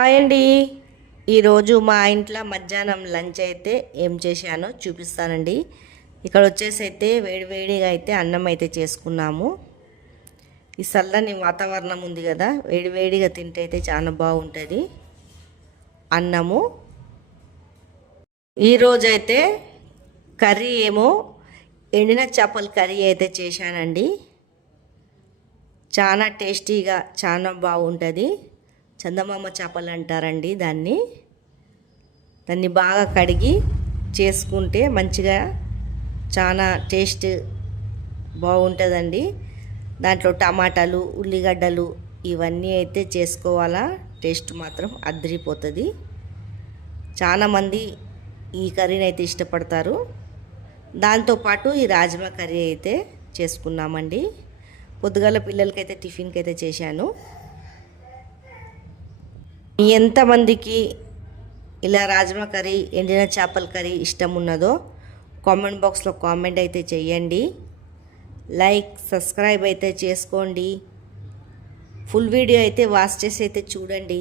Hi అండి. ఈరోజు మా ఇంట్లో మధ్యాహ్నం లంచ్ అయితే ఏం చేశానో చూపిస్తానండి. ఇక్కడ వచ్చేసి అయితే వేడివేడిగా అయితే అన్నం అయితే చేసుకున్నాము. ఈ చల్లని వాతావరణం ఉంది కదా, వేడివేడిగా తింటే అయితే చాలా బాగుంటుంది అన్నము. ఈరోజైతే కర్రీ ఏమో ఎండిన చేపల కర్రీ అయితే చేశానండి. చాలా టేస్టీగా చాలా బాగుంటుంది. చందమామ చేపలు అంటారండి దాన్ని బాగా కడిగి చేసుకుంటే మంచిగా చాలా టేస్ట్ బాగుంటుందండి. దాంట్లో టమాటాలు, ఉల్లిగడ్డలు ఇవన్నీ అయితే చేసుకోవాలా. టేస్ట్ మాత్రం అదిరిపోతుంది. చాలామంది ఈ కర్రీని అయితే ఇష్టపడతారు. దాంతోపాటు ఈ రాజ్మా కర్రీ అయితే చేసుకున్నామండి. పొద్దుగాల పిల్లలకైతే టిఫిన్కి అయితే చేశాను. ఎంతమందికి ఇలా రాజ్మా కర్రీ, ఎండిన చేపల కర్రీ ఇష్టం ఉన్నదో కామెంట్ బాక్స్లో కామెంట్ అయితే చెయ్యండి. లైక్, సబ్స్క్రైబ్ అయితే చేసుకోండి. ఫుల్ వీడియో అయితే వాచ్ చేసి అయితే చూడండి.